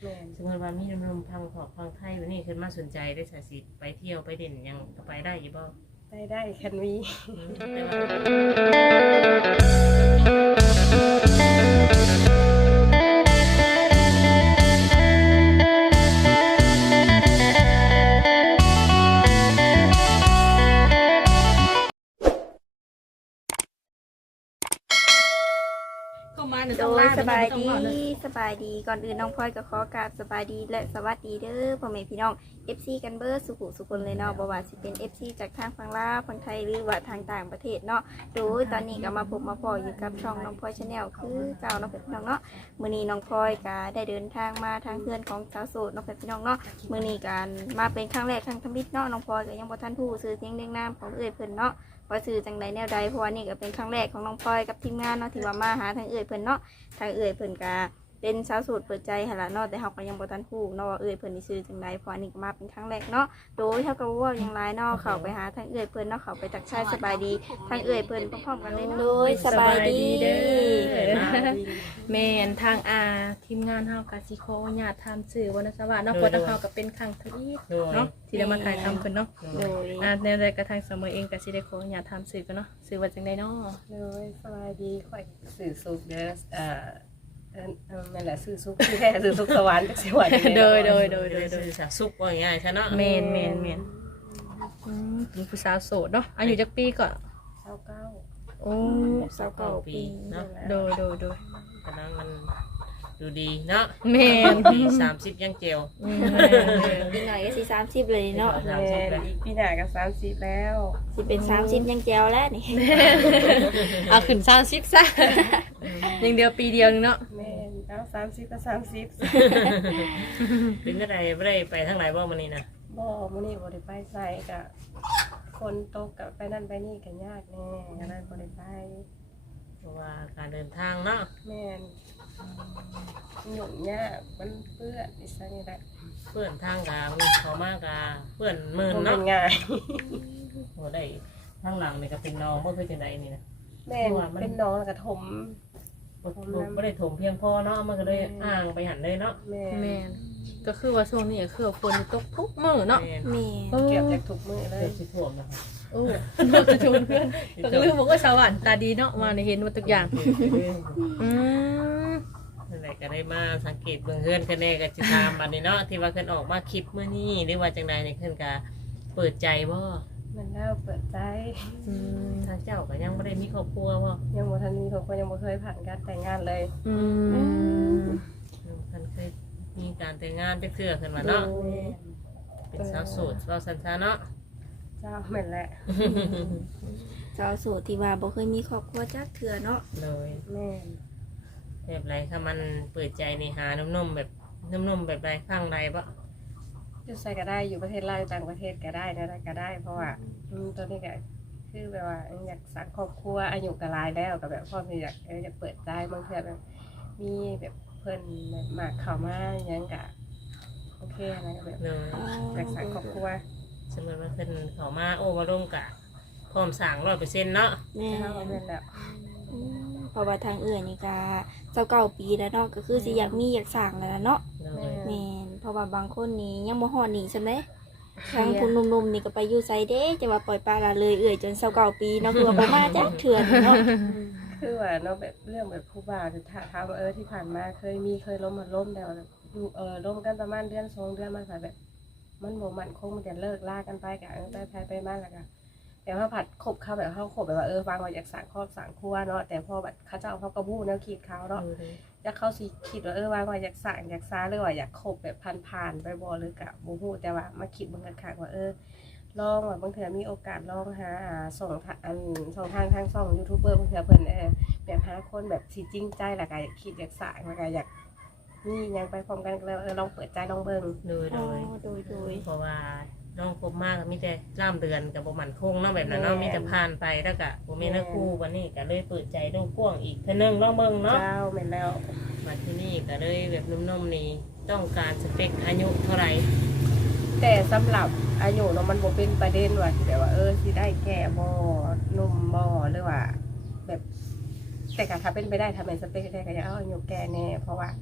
สมมติว่ามีหนุ่มๆพังขอบพังไทยวันนี้ขึ้นมาสนใจได้สาสิไปเที่ยวไปเด่นยังไปได้อยู่บ่ได้คันวีแต่ว่าโดยสบายดีก่อนอื่นน้องพลอยก็ขอกราบสบายดีและสวัสดีเด้อพ่อแม่พี่น้อง FC กันเบอร์สุขุสุคนเลยเนาะบ่ว่าสิเป็น FC จากทางฝั่งลาวฝั่งไทยหรือว่าทางต่างประเทศเนาะโดยตอนนี้ก็มาพบมาพออยู่กับช่องน้องพลอย Channel คือเก่าน้องพี่น้องเนาะมื้อนี้น้องพลอยก็ได้เดินทางมาทางเพื่อนของสาวโสดน้องพี่น้องเนาะมื้อนี้การมาเป็นครั้งแรกครั้งทำบิดเนาะน้องพลอยก็ยังบ่ทันฮู้ชื่อเสียงเรียงนามของเอื้อยเพิ่นเนาะว่าชื่อจังใดแนวใดเพราะว่านี่ก็เป็นครั้งแรกของน้องพลอยกับทีมงานเนาะที่ว่ามาหาทางเอื้อยเพิ่นเนาะทางเอื้อยเพิ่นก็เป็นสาวโสดเปิดใจหั่นล่ะเนาะแต่เฮาก็ยังบ่ทันฮู้เนาะว่าเอื้อยเพิ่นนี่ชื่อจังใดเพราะอันนี้ก็มาเป็นครั้งแรกเนาะโดยเฮาก็ว่าอย่างไรเนาะเข้าไปหาทางเอื้อยเพิ่นเนาะเข้าไปทักทายสบายดีทางเอื้อยเพิ่นพร้อมๆกันเลยเนาะโดยสบายดีเด้อแม่นทางทีมงานเฮาก็สิขออนุญาตถามชื่อวรรณสวัสดิ์เนาะเพราะทางเฮาก็เป็นครั้งที่เนาะที่ได้มาถ่ายทำเพิ่นเนาะโดยในรายการทางเสมอเองก็สิได้ขออนุญาตถามชื่อกันเนาะชื่อว่าจังได๋เนาะเลยสบายดีค่อยสื่อสุขเด้อนั่นแหละสื่อสุขที่แท้สื่อสุขสวรรค์จากสวรรค์โดยคือสาวซุกว่าง่ายใช่เนาะแม่นเป็นผู้สาวโสดเนาะอายุจักปีก็ 29 โอ้ 29 ปีเนาะโดยกำลังมันดูดีเนาะแม่นปี30ยังเจียวอีกหน่อยก็สิ30เลยเนาะแม่อีกปีหน้าก็30แล้วสิเป็น30ยังแจ๋วแล้วนี่เอาขึ้น30ซะยังเดียวปีเดียวนึงเนาะแม่แล้ว30ก็30 เป็นอะไรไม่ได้ไปทางไหนบ่มื้อนี้นะบ่มื้อนี้บ่ได้ไปไสก็คนตกกับไปนั่นไปนี่ก็ยากแน่ก็เลยบ่ได้ไปเพราะว่าการเดินทางเนาะแม่นยุ่งยากมันเปื้อนอีสันนี่แหละเพื่อนทางกาเขามากาเพื่อนหมื่นมันเนาะง่ายโหได้ทางหลังนี่ก็เป็นน้องบ่คือจังไดนี่นะแม่นเป็นน้องแล้วก็ถมบ่ได้ถมเพียงพอเนาะมันก็เลยอ้างไปหันเลยเนาะแม่แม่นก็คือว่าช่วงนี้คือฝนตกทุกมื้อเนาะแม่นแม่เก็บจากทุกมือเลเกืยอบสิท่วมแล้วครับโอ้เราจะชวนเพื่อนก็ลืมบอกว่าสวรรค์ตาดีเนาะมาในเห็นว่าทุกอย่างอืมนั่นแหละก็ได้มาสังเกตเบื้องเฮือนกันแน่ก็สิถามบัดนี้เนาะที่ว่าเพิ่นออกมาคลิปมื้อนี้หรือว่าจังใดนี่เพิ่นก็เปิดใจบ่มันแล้วเปิดใจทางเจ้าก็ยังบ่ได้มีครอบครัวบ่ยังบ่ทันมีครอบครัวยังบ่เคยผ่านการแต่งงานเลยอืมเพิ่นเคยมีการแต่งงานเป็นเทื่อขึ้นมาเนาะเป็นสาวโสดสาวสันซาเนาะเจ้าแม่นแหละสาวโสดที่ว่าบ่เคยมีครอบครัวจักเทื่อเนาะเลยแม่นแบบไรถ้ามันเปิดใจนี่หานุ่มๆแบบนุ่มๆแบบไรฟังไรบ่อยู่ไสก็ได้อยู่ประเทศลาวอยู่ต่างประเทศก็ได้นะก็ได้เพราะว่าตอนนี้ก็คือแบบว่าอยากสร้างครอบครัวอายุก็หลายแล้วก็แบบพ่อที่อยากเปิดใจบางเทื่อแบบมีแบบเพิ่นแบบมากเข้ามาหยังก็โอเคนะแบบเลยอยากสร้างครอบครัวสมมติว่าเพิ่นเขามาโอ้มาร่วมกะพร้อมสั่ง100%เนาะแม่เจ้าแม่นแล้วเพราะว่าทางเอื้อนี่ก็29ปีแล้วเนาะก็คือสิอยากมีอยากสร้างแล้วล่ะเนาะเลยแม่นเพราะว่าบางคนนี่ยังบ่ฮอดนี่ใช่ไหมทางผู้หนุ่มๆนี่ก็ไปอยู่ไสเด้จะว่าปล่อยปลาละเลยเอื้อยจน29ปีเนาะคือว่าบ่มาจักเทื่อเนาะคือว่าเนาะแบบเรื่องแบบผู้บ่าวจะถามว่าที่ผ่านมาเคยล้มมาล้มแล้วอยู่ล้มกันประมาณเดือน2 เดือนมาค่ะแบบ มันบ่มั่นคงมันจะเลิกลากันไปกะไปมาแล้วก็แต่ว่าผัดคบเขาแบบเขาคบแบบว่าฟังว่าอยากสั่งครอบสั่งครัวเนาะแต่พอแบบเขาเจ้าเขาก็บู้แนวคิดเขาเนาะอยากเขาสิคิดว่าว่าอยากสั่งอยากซาหรือว่าอยากคบแบบผ่านไปบ่หรือกะบ่ฮู้แต่ว่ามาคิดเบิ่งกันค่ะว่าลองว่าบางเทื่อมีโอกาสลองหาส่งทางช่องยูทูบเบอร์บางเทื่อเพิ่นแบบหาคนแบบสิจริงใจแล้วก็อยากคิดอยากสั่งแล้วก็อยากนี่ยังไปพร้อมกันก็เลยลองเปิดใจลองเบิ่งโดยโดยเพราะว่าน้องคบมากมีแต่ร่ามเดือนกับบ่มั่นคงเนาะแบบนั้นเนาะมีแต่ผ่านไปแล้วก็บ่มีเนื้อคู่วันนี้ก็เลยเปิดใจดูกว้างอีกเทื่อนึงลองเบิ่งเนาะเจ้าแม่นแล้วมาที่นี่ก็เลยแบบนุ่มๆนี่ต้องการสเปคอายุเท่าไหร่แต่สำหรับอายุเนาะมันบ่เป็นประเด็นว่าที่แบบว่าสิได้แก่บ่หนุ่มบ่หรือว่า แบบแต่ก็ถ้าเป็นไปได้ถ้าแม่นสเปคได้ก็อยากเอาอายุแก่แน่เพราะว่า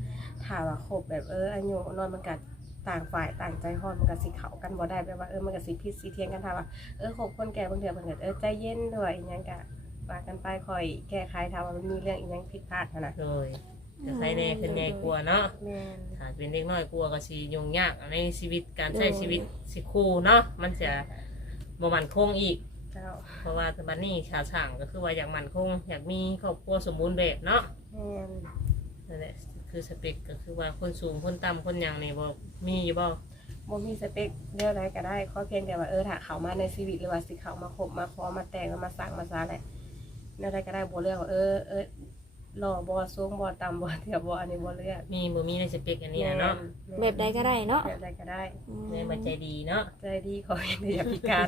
ถ้าว่าคบแบบอายุน้อยมันก็ต่างฝ่ายต่างใจฮ้อนมันก็สิเข้ากันบ่ได้แบบว่ามันก็สิผิดสิเถียงกันถ้าว่าคบคนแก่บางเทื่อเพิ่นก็ใจเย็นด้วยอีหยังก็ว่ากันไปค่อยแก้ไขถ้าว่ามันมีเรื่องอีหยังผิดพลาดหั่นน่ะโดยจะใครแน่ขึ้นใหญ่กลัวาเนาะแม่นถ้าเป็นเด็กน้อยกลัวก็สิยุ่งยากในชีวิตการใช้ชีวิตสิคู่เนาะมันจะบ่มั่นคงอีกเจ้าเพราะว่าตอนนี้ชาวช่างก็คือว่าอยากมั่นคงอยากมีครอบครัวสมบูรณ์แบบเนาะแม่นนั่นแหละคือสเปคก็คือว่าคนสูงคนต่ำคนหยังนี่บ่มีอยู่บ่บ่มีสเปคเดียวใดก็ได้ขอเพียงแต่ว่าถ้าเข้ามาในชีวิตหรือว่าสิเข้ามาคบมาขอมาแต่งมาสร้างมาสาแหละแนวใดก็ได้บ่เลือกว่าหล่อบ่สูงบ่ต่ำบ่เตี้ยบ่อันนี้บ่เลือกมีบ่มีในสเปคอันนี้นะเนาะแบบใดก็ได้เนาะแบบใดก็ได้ในมันใจดีเนาะใจดีขอให้อย่าพิการ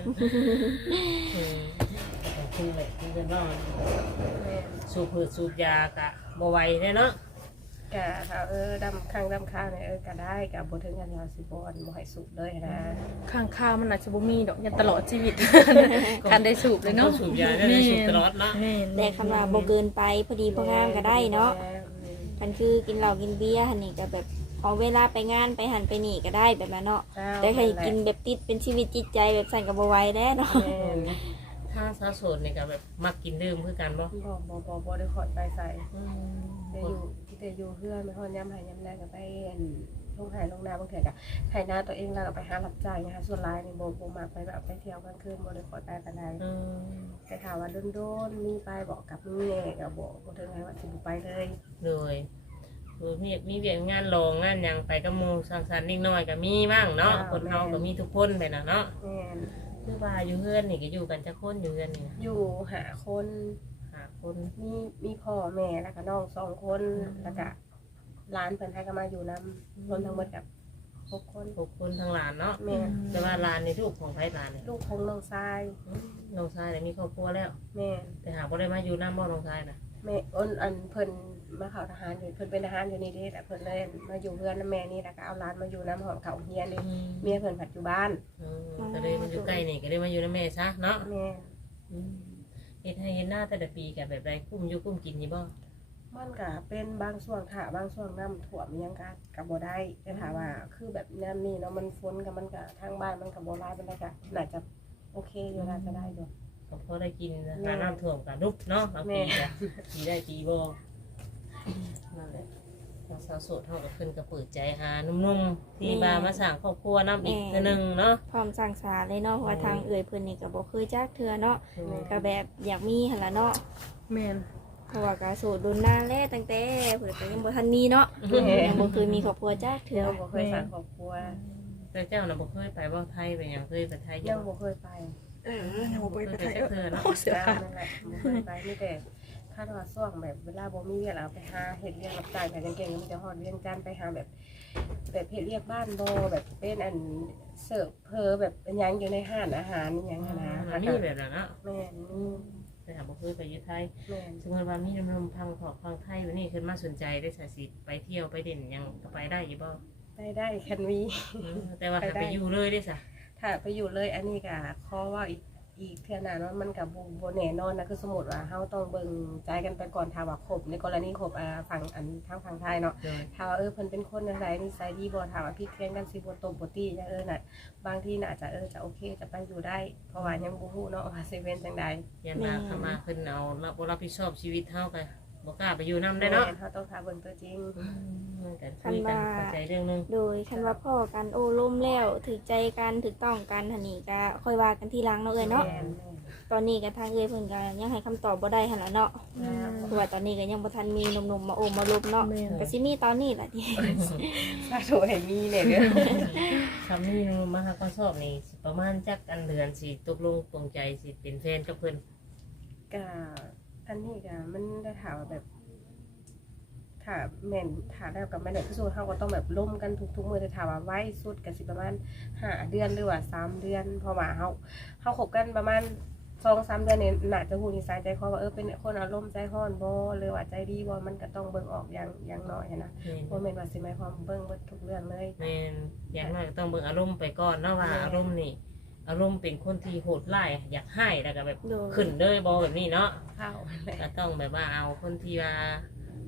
คือแบบคือกันว่าแม่นสูบพืชสูบยากะบ่ไหวแน่เนาะก็ถ้าดำข้างดำข้าวเนี่ยก็ได้ก็บ่ถึงกันยาสิบ่อันบ่ให้สุกเลยนะข้างข้าวมันอาจจะบ่มีดอกยันตลอดชีวิต การได้สูบเลยเนาะสูบยาได้สูบตลอดเนาะแม่นแต่คำว่าบ่เกินไปพอดีพองามก็ได้เนาะคันคือกินเหล้ากินเบียร์หั่นนี่ก็แบบเอาเวลาไปงานไปหันไปนี่ก็ได้แบบนั้นเนาะแต่ใครกินแบบติดเป็นชีวิตจิตใจแบบสั่นก็บ่ไหวแล้วเนาะแม่นถ้าสาวโสดนี่ก็แบบมักกินดื่มคือกันบ่บ่ได้ขอดไปใส่แต่อยู่เพื่อนไม่ฮอดยามให้ยามแรกก็ไปลงไห้ลงนาบางเทื่อก็ไถนาตัวเองแล้วก็ไปหารับจ้างนะคะส่วนหลายนี่บ่มักไปแบบไปเที่ยวกลางคืนบ่ได้ขอดไปปานใด แต่ถามว่าโดนๆมีไปบอกกับมีแน่ก็บอกถึงไงว่าสิบไปเลยเลยมีเวียนงานรองงานหยังไปกับหมู่สังสรรค์นิดหน่อยก็มีบ้างเนาะคนเฮาก็มีทุกคนไปน่ะเนาะแม่นคือว่าอยู่เฮือนนี่ก็อยู่กันจักคนอยู่เฮือนนี่อยู่หาคนหาคนมีพ่อแม่แล้วก็น้อง2 คนแล้วก็ร้านเพิ่นให้ก็มาอยู่นำรวมทั้งหมดกับ6 คนหกคนทั้งหลานเนาะแม่นแต่ว่าหลานในลูกของไผหลานนี่ลูกของน้องชายน้องชายเนี่ยมีครอบครัวแล้วแม่นแต่หาบ่ได้มาอยู่นำบ่น้องชายน่ะแม่อันเพิ่นมาเข้าทหารอยู่เพิ่นเป็นทหารอยู่นี่เด้แต่เพิ่นเลยมาอยู่เพื่อนนำแม่นี่แล้วก็เอาร้านมาอยู่นำหอมเขาเฮียนนี่เมียเพิ่นผัดอยู่บ้านก็เลยมันอยู่ใกล้นี่ก็เลยมาอยู่นำแม่ซะเนาะแม่เฮ็ดให้เห็นหน้าแต่ละปีก็แบบใดกุ้มอยู่กุ้มกินอยู่บ่มันก็เป็นบางช่วงถ้าบางช่วงน้ำท่วมอิหยังก็บ่ได้แต่ถามว่าคือแบบน้ำนี่เนาะมันฝนกับมันก็ทางบ้านมันก็บ่ร้ายปานใดก็น่าจะโอเคอยู่น่าจะได้อยู่ก็พอได้กินนะหาน้ำท่วมก็ลุกเนาะบางปีก็ปีได้ปีบ่นั่นแหละทางสาวโสดเฮาก็ขึ้นก็เปิดใจหาหนุ่มๆที่มาสร้างครอบครัวนำอีกเทื่อนึงเนาะพร้อมสั่งสาเลยเนาะเพราะว่าทางเอ่ยเพิ่นนี่ก็บ่เคยจักเทื่อเนาะก็แบบอยากมีหั่นล่ะเนาะแม่นเพราะว่าก็โสดโดนนานแล้วตั้งแต่เพิ่นก็ยังบ่ทันมีเนาะยังบ่เคยมีครอบครัวจักเทื่อยังบ่เคยสร้างครอบครัวแต่เจ้าน่ะบ่เคยไปบ่ไทยไปหยังเคยไปไทยยังบ่เคยไปยังบ่ไปไปไทยเทื่อเนาะเสือค่ะนั่นแหละบ่เคยไปมีแต่คาดว่าช่วงแบบเวลาบ่มีเวียกแล้วไปหาเฮ็ดเรียกรับจ้างแต่เก่งๆมันจะฮอดเวียงจันทน์ไปหาแบบเฮ็ดเรียกบ้านบ่แบบเป็นอันเสิร์ฟเพอแบบเป็นหยังอยู่ในห้านอาหารนี่หยังหั้นนะมันมีแบบนั้นเนาะแม่นมีแต่หาบ่เคยไปอยู่ไทยแม่นสมมติว่ามีหนุ่มๆพังขอบพังไทยวันนี้ขึ้นมาสนใจได้สาสิไปเที่ยวไปเด่นหยังก็ไปได้อยู่บ่ได้คันวีแต่ว่าถ้าไปอยู่เลยได้สะถ้าไปอยู่เลยอันนี้ก็ขอว่าอีกเทื่อหน้าเนาะมันก็บ่แน่นอนนะคือสมมุติว่าเฮาต้องเบิ่งใจกันไปก่อนถ้าว่าคบในกรณีคบฝั่งทางฝั่งไทยเนาะโดยถ้าว่าเพิ่นเป็นคนจังไดนิสัยดีบ่ถ้าว่าพี่เคียงกันสิบ่ตบบ่ตีจังน่ะบางทีน่ะอาจจะจะโอเคจะไปอยู่ได้ เพราะว่ายังบ่ฮู้เนาะว่าสิเป็นจังใดยันมาเข้ามาขึ้นเอารับผิดชอบชีวิตเฮาก็บ่กล้าไปอยู่นำได้เนาะแม่เฮาต้องหาเบิ่งตัวจริงมันก็คุยกันเข้าใจเรื่องนึงโดยคันว่าพ่อกันโอ้ล่มแล้วถูกใจกันถูกต้องกันหั่นนี่ก็ค่อยว่ากันทีหลังเนาะเอ้ยเนาะแม่นตอนนี้ก็ทางเอ้ยเพิ่นก็ยังให้คำตอบบ่ได้หั่นล่ะเนาะแม่นเพราะว่าตอนนี้ก็ยังบ่ทันมีหนุ่มๆมาโอบมาลบเนาะก็สิมีตอนนี้แหละที่สาธุให้มีเนี่ยเด้อคำนี้มาหาก็สอบนี่สิประมาณจักอันเดือนสิตกลงปลงใจสิเป็นแฟนกับเพิ่นก็อันนี้ก็มันได้ถามว่าแบบถ้าแม่นถ้าได้กับแม่นคือสู้เฮาก็ต้องแบบร่วมกันทุกๆมื้อแต่ถามว่าไว้สุดก็สิประมาณ5 เดือนหรือว่า3 เดือนเพราะว่าเฮาคบกันประมาณ2-3 เดือนนี่น่าจะฮู้นิสัยใจคอว่าเป็นคนอารมณ์ใจร้อนบ่หรือว่าใจดีบ่มันก็ต้องเบิ่งออกอย่างน้อยนะแม่นบ่แม่นว่าสิหมายความเบิ่งเบิดทุกเรื่องเลยแม่นอย่างน้อยก็ต้องเบิ่งอารมณ์ไปก่อนเนาะว่าอารมณ์นี่อารมณ์เป็นคนที่โหดร้ายอยากให้แล้วก็แบบโดยขึ้นเลยบ่แบบนี้เนาะข้าวแหละก็ต้องแบบว่าเอาคนที่ว่า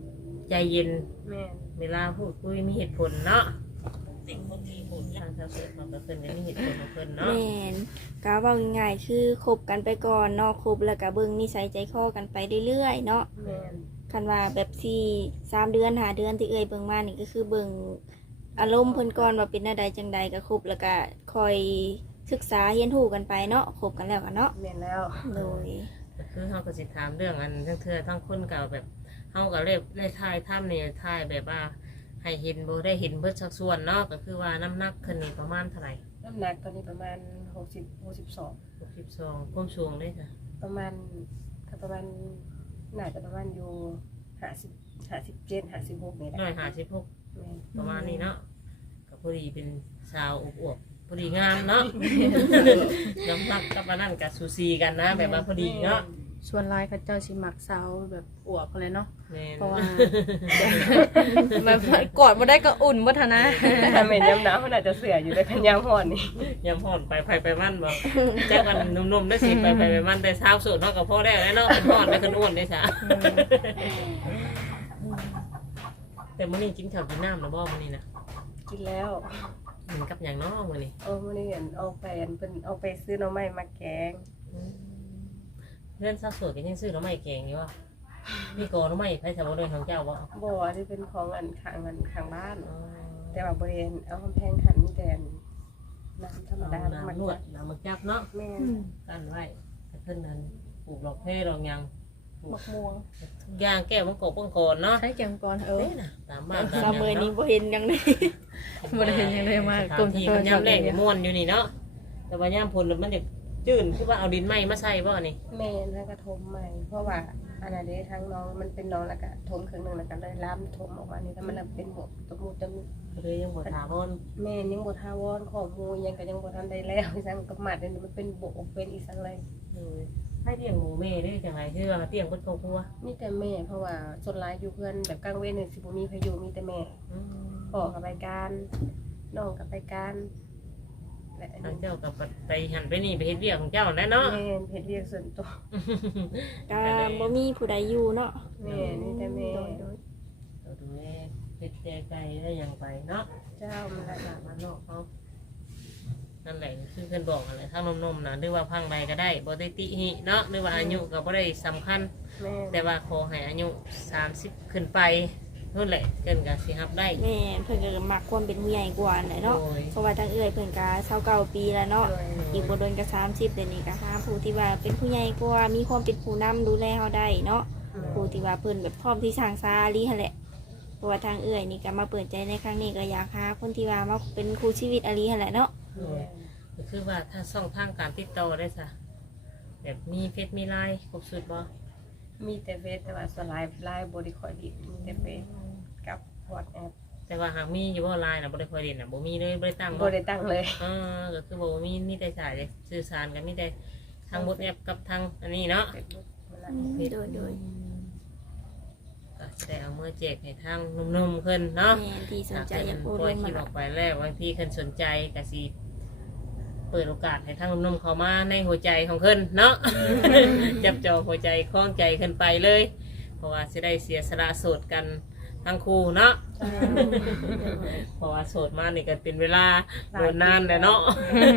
ใจเย็นแม่นเวลาพูดคุยมีเหตุผลเนาะเด็กคนที่พูดทางชาวเสือมันก็เพิ่นก็มีเหตุผลของเพิ่นเนาะแม่นก็เว้าง่ายๆคือคบกันไปก่อนเนาะคบแล้วก็เบิ่งนิสัยใจคอกันไปเรื่อยๆเนาะแม่นคันว่าแบบ3 เดือน5 เดือนที่เอ่ยเบิ่งมานี่ก็คือเบิ่งอารมณ์เพิ่นก่อนว่าเป็นจังใดจังใดก็คบแล้วก็คอยศึกษาเรียนรู้กันไปเนาะคบกันแล้วกันเนาะแม่นแล้วโดยก็คือเฮาก็สิถามเรื่องอันทั้งเทื่อทั้งคนเก่าแบบเฮาก็เลยทายถ้ำนี่ทายแบบว่าให้เห็นบ่ได้เห็นเบิดสักส่วนเนาะก็คือว่าน้ำหนักขึ้นนี่ประมาณเท่าไหร่น้ำหนักตอนนี้ประมาณ62 62ความสูงได้จ้ะประมาณก็ประมาณน่าจะประมาณอยู่57 56นี่แหละ 156 แม่นประมาณนี้เนาะก็พอดีเป็นสาวอวบๆพอดีงามเนาะ น้ำหนักกับอันนั้นก็สูสีกันนะแบบว่าพอดีเนาะส่วนลายเขาเจ้าสิมักสาวแบบอวบเลยเนาะแม่นเพราะว่าแบบกอดบ่ได้ก็อุ่นบ่ทันนะถ้าแม่นยามหนาวมันอาจจะเสืออยู่ในคันยามร้อนนี่ยำห่อนไปมั่นบ่แจ้กันหนุ่มๆได้สิไปมั่นแต่เช้าสุดเนาะกับพ่อได้แล้วเนาะเป็นห่อนได้ขึ้นอ้วนได้ซะแต่มื้อนี้กินข้าวกินน้ำนะบ่มื้อนี้นะกินแล้วเหมือนกับอย่างน้องมื้อนี้มื้อนี้เอาไปเพิ่นเอาไปซื้อหน่อไม้มาแกงเพื่อนสาวสวยก็ยังซื้อหน่อไม้แกงอยู่ว่ามีโกหน่อไม้ไผสาวเดินของเจ้าบ่บ่อันนี้เป็นของอันข้างบ้าน แต่ว่าบริเวณเอากำแพงขันมีแต่น้ำธรรมดาน้ำมันนวดน้ำมักจับเนาะแม่กันไว้แต่เพิ่นนั้นปลูกดอกเพดอกหยังปลูกบักม่วงทุกอย่างแก้วมังกรปังกรเนาะใช้แกงก่อนเด้น่ะตามบ้านตามซาเมยนี้บ่เห็นหยังเลยบ่ได้เห็นหยังเลยมากกลมที่มันย่ำแรกม่วนอยู่นี่เนาะแต่ว่าย่ำพลมันจะจืดคือว่าเอาดินไม้มาใส่บ่นี่แม่แล้วก็ทมใหม่ เพราะว่าอันนั้นเด้ทั้งน้องมันเป็นน้องแล้วก็ทมครึ่งหนึงแล้วก็เลยล้ำทมออกมานี่แล้วมันเป็นบวกตะมูตะมูเลยยังบ่ถามอนแม่ยังบ่ทาวอนข้อมูลยังก็ยังบ่ทันได้แล้วจังกับหมัดนี่มันเป็นบวกเป็นอีสังเลยเลยให้เตียงหมูแม่ได้จังไรคือว่าเตียงเพิ่นครอบครัวมีแต่แม่เพราะว่าส่วนหลายอยู่เพื่อนแบบกลางเว้นนี่สิบ่มีใครอยู่มีแต่แม่อืมพ่อกับไปการน้องกับไปการและทางเจ้ากับไปหันไปนี่ไปเฮ็ดเวียกของเจ้าแล้วเนาะแม่เฮ็ดเรียกส่วนตัวก็บ่มีผู้ใดอยู่เนาะแม่นี่แต่แม่เราดูแลเฮ็ดแต่ไกลได้อย่างไปเนาะเจ้ามันละตามมันเนาะเขานั่นแหละคือเพิ่นบอกอะไรถ้านมๆนะหรือว่าพังใดก็ได้บ่ได้ติหิเนาะหรือว่าอายุก็บ่ได้สำคัญแม่แต่ว่าขอให้อายุ30ขึ้นไปนั่นแหละเกินก็สิรับได้แม่เพิ่นก็มักความเป็นผู้ใหญ่กว่าแหละเนาะโดยเพราะว่าทางเอื้อยเพิ่นก็29ปีแล้วเนาะโดยอีกบ่โดนก็30เดี๋ยวนี้ก็หาผู้ที่ว่าเป็นผู้ใหญ่กว่ามีความเป็นผู้นำดูแลเฮาได้เนาะผู้ที่ว่าเพิ่นแบบพร้อมที่สร้างสาลีหั่นแหละเพราะว่าทางเอื้อยนี่ก็มาเปิดใจในครั้งนี้ก็อยากหาคนที่ว่ามาเป็นครูชีวิตอาลีหั่นแหละเนาะก็คือว่าถ้าช่องทางการติดต่อได้ซะแบบมีเฟซมีไลน์ครบสุดบ่มีแต่เฟซแต่ว่าสไลด์ไลน์บริคอยดีมีแต่เฟซกับวอทแอปแต่ว่าหากมีอยู่บ่ไลน์น่ะบ่ได้ค่อยเล่นน่ะบ่มีเลยบ่ได้ตั้งบริตั้งเลยก็คือบ่มีแต่สายสื่อสารกันมีแต่ทางบทแอปกับทางอันนี้เนาะโดยก็จะได้เอามือแจกให้ทางหนุ่มๆขึ้นเนาะแม่ที่สนใจอยากปพูดล่อยเรื่องคลิมัปนออกไปแล้วบางทีขึ้นสนใจก็สิเปิดโอกาสให้ทางหนุ่มๆเข้ามาในหัวใจของขึ้นเนาะ จับจองหัวใจคล้องใจขึ้นไปเลย เพราะว่าจะได้เสียสละโสดกันทั้งคู่เนาะ เพราะว่าโสดมานี่ก็เป็นเวลาโดนนานแล้วเนาะ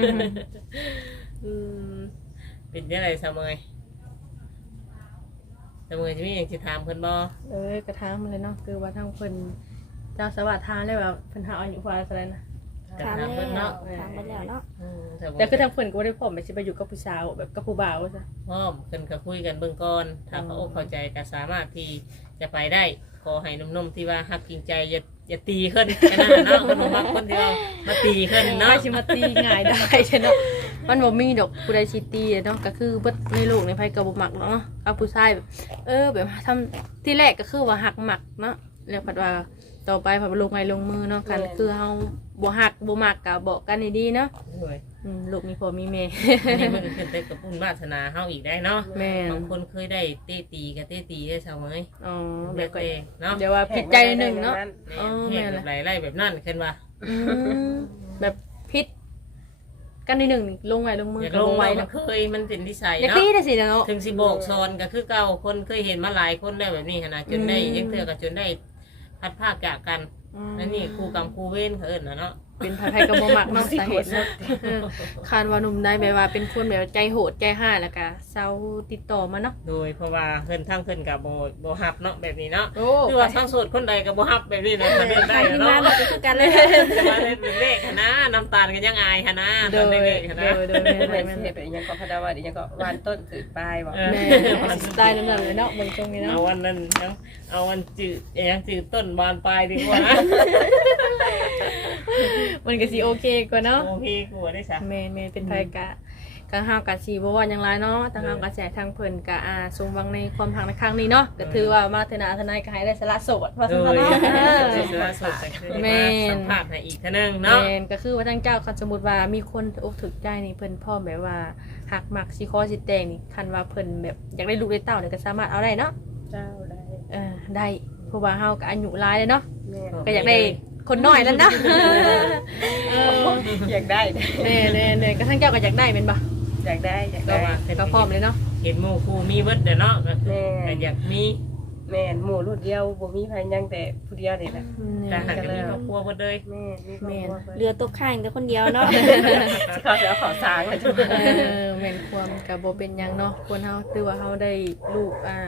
เป็นยังไงสมัยจะมีอย่างที่ถามเพิ่นบ่กระทางมันเลยเนาะคือว่าทางเพิ่นเจ้าสวัสดิ์ทานได้แบบเพิ่นหาอายุกว่าอะไรนะก็ถามถามแล้เพิ่นเนาะวถามไปแล้วเนาะแต่คือทางเพิ่นก็บ่ได้พร้อมไปสิไปอยู่กับผู้สาวแบบกับผู้บ่าวซะพร้อมเพิ่นก็คุยกันเบื้องก่อนถ้าเขาอกเข้าใจก็สามารถที่จะไปได้ ขอให้หนุ่มๆที่ว่าฮักจริงใจอย่าตีขึ้นแค่นั้นเนาะคนมักคนที่ว่ามาตีขึ้นไม่เนาะสิมาตีง่ายได้ใช่เนาะมันบ่มีดอกผู้ใดสิตีเนาะก็คือเบิดในโลกในไผก็บ่มักเนาะเอาผู้ชายแบบแบบทำที่แรกก็คือว่าหักมักเนาะแล้วผัดว่าต่อไปผัดว่าลงไม้ลงมือเนาะกันคือเฮาบ่หักบ่มักก็บอกกันดีๆเนาะโอ้ยลูกมีพ่อมีแม่อันนี้มันก็ขึ้นไปกับบุญวาสนาเฮาอีกได้เนาะแม่บางคนเคยได้เตะตีกับเตะตีได้เสมออ๋อแบแบบ บก็เองเนาะเดี๋ยวว่าผิดใจหนึ่งเนาะแม่แบบไรแบบนั่นขึ้นว่าแบบผิดกันในหนึ่งลงไว้ลงมืออยากก็ลงลงไว้ไว้มันเนาะเคยมันเป็นที่ใส่อยากเนาะตีได้สิเนาะถึงสิบอกซอนก็คือเก่าคนเคยเห็นมาหลายคนได้แบบนี้ขนาดจนได้ยังเถื่อก็จนได้พัดภาคจากกันนั่นนี่ครูกรรมครูเวรเขาเอิ้นน่ะเนาะเป็นภัยกับบ่มักเนาะสาเหตุเนาะคาดว่าหนุ่มได้แบบว่าเป็นคนแบบใจโหดใจห้าแล้วก็เซาติดต่อมาเนาะโดยเพราะว่าเพิ่นทั้งเพิ่นก็บ่ฮับเนาะแบบนี้เนาะโอ้คือว่าทั้งโสดคนใดก็บ่ฮับแบบนี้นะถ้าเดินได้ที่เนาะมาเราก็คือกันเลยแต่ว่าเล่นเป็นเลขหั้นนะน้ำตาลก็ยังอายหั้นนะโดตอนยเด็กๆหั้นนะโดยแม่แม่นสิเฮ็ดเป็นหยังก็พะดาว่าดิหยังก็วานต้นสืบปลายบ่แม่สไตล์นั้นเลยเนาะเบิ่งตรงนี้เนาะเอาวันนั้นเอาวันจืดยังจืดต้นบานปลายดีกว่านะมันก็สิโอเคกว่าเนาะโอเคกว่าได้ซะแม่เป็นภัยกะเฮากะสิบ่ว่าหยังหลายเนาะทางเฮากะแสทางเพิ่นกะสมหวังในความหักในครั้งนี้เนาะก็ถือว่ามาเถอะนะทนายก็ให้ได้สละโสดเพราะฉะนั้นเนาะสดสัมภาษณ์ให้อีกเท่านึงเนาะแม่นก็คือว่าทางเจ้าคันสมมุติว่ามีคนอกถึกใจนี่เพิ่นพร้อมแบบว่าหักมักสิคอสิแต่งนี่คันว่าเพิ่นแบบอยากได้ลูกได้เต้าเนี่ยก็สามารถเอาได้เนาะเจ้าได้ได้เพราะว่าเฮาก็อายุหลายแล้วเนาะแม่ก็อยากได้คนน้อยแล้วนะอยากได้เน่ก็ทางเจ้าก็อยากได้เป็นบ่อยากได้อยากก็ได้ว่าก็พร้อมเลยเนาะเห็นหมู่ครูมีเบิดเด้อเนาะแม่ก็อยากมีแม่นหมู่รุ่นเดียวบ่มีไผยังแต่ผู้เดียวนี่แหละการหักมีครอบครัวเบิดเลยแม่มีครอบครัวเพิ่นเรือตกข้างแต่คนเดียวเนาะเขาจะเอาขอสร้างเลยจ้ะแม่นความก็บ่เป็นหยังเนาะคนเฮาคือว่าเฮาได้ลูก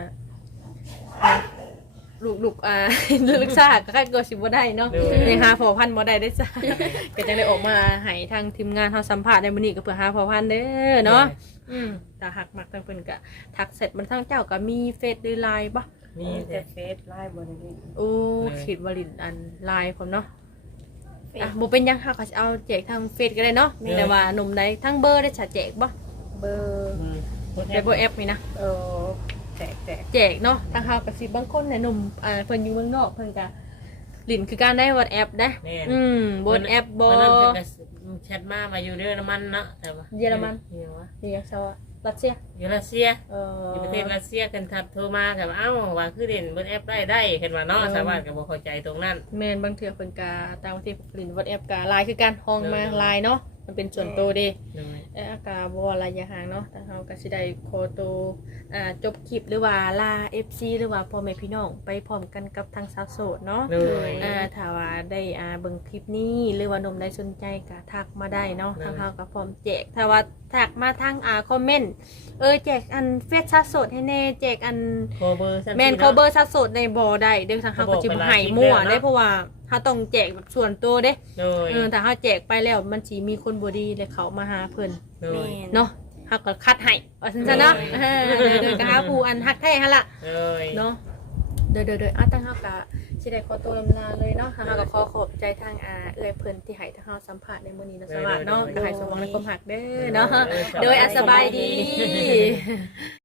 ลูกลูกชาติก็ค่อยก็สิบ่ได้เนาะยังหาพ่อพันธุ์บ่ได้ได้จ้ะก็จังได้ออกมาให้ทางทีมงานเฮาสัมภาษณ์ในมื้อนี้ก็เพื่อหาพ่อพันธุ์เด้อเนาะแต่หักมักทางเพิ่นก็ทักเสร็จมันทางเจ้าก็มีเฟซหรือ LINE บ่มีมีแต่แต่เฟซไลน์บ่ได้มีโอ้คิดว่าลินอัน LINE พร้อมเนาะบ่เป็นหยังเฮาก็สิเอาแจกทางเฟซก็ได้เนาะแต่ว่าหนุ่มใดทั้งเบอร์ได้จะแจกบ่เบอร์ไปเบอร์แอปนี่นะแจกแจกเนาะทางเฮาก็สิบางคนเนี่ยหนุ่มเพิ่นอยู่เมืองนอกเพิ่นก็ลินคือการได้ WhatsApp นะWhatsApp บ่วันนั้นเพิ่นก็แชทมาอยู่เยอรมันเนาะแต่ว่าเยอรมันเยอรมันนี่ยังซะว่ารัสเซียอยู่รัสเซียเอออยู่ประเทศรัสเซียกันทับโทรมากับเอ้าว่าคือเด่นเบิดแอปได้เห็นว่าเนาะสามารถก็บ่เข้าใจตรงนั้นแม่นบางเทื่อเพิ่นก็ต่างประเทศลิน WhatsApp ก็ LINE คือการห้องมา LINE เนาะมันเป็นส่วนตัวเด้กาบระยะห่างเนาะแต่เราก็สิได้โคโตจบคลิปหรือว่าลา FC หรือว่าพ่อแม่พี่น้องไปพร้อมกันกับทางสาวโสดเนาะเลยถ้าว่าได้เบิ่งคลิปนี้หรือว่าหนมได้สนใจก็ทักมาได้เนาะทางเฮาก็พร้อมแจกถ้าว่าทักมาทางคอมเมนต์แจกอันเฟซสาวโสดให้แน่แจกอันโคเบอร์แม่น cover สาวโสดในบ่ได้เด้อทางเฮาก็สิบ่ให้มั่วได้เพราะว่าเฮาต้องแจกแบบส่วนตัวเด้เลยถ้าเฮาแจกไปแล้วมันสิมีคนบ่ดีเลยเขามาหาเพิ่นเลยเนาะเฮาก็คัดให้ว่าซั่นซะเนาะเด้อก็หาผู้อันฮักแท้หั่นล่ะเลยเนาะเด้อตั้งเฮาก็สิได้ขอตัวลำลาเลยเนาะทางเฮาก็ขอบใจทางเอื้อยเพิ่นที่ให้ทางเฮาสัมภาษณ์ในมื้อนี้นะสวัสดีเนาะก็ให้สมหวังในความฮักเด้อเนาะโดยสบายดี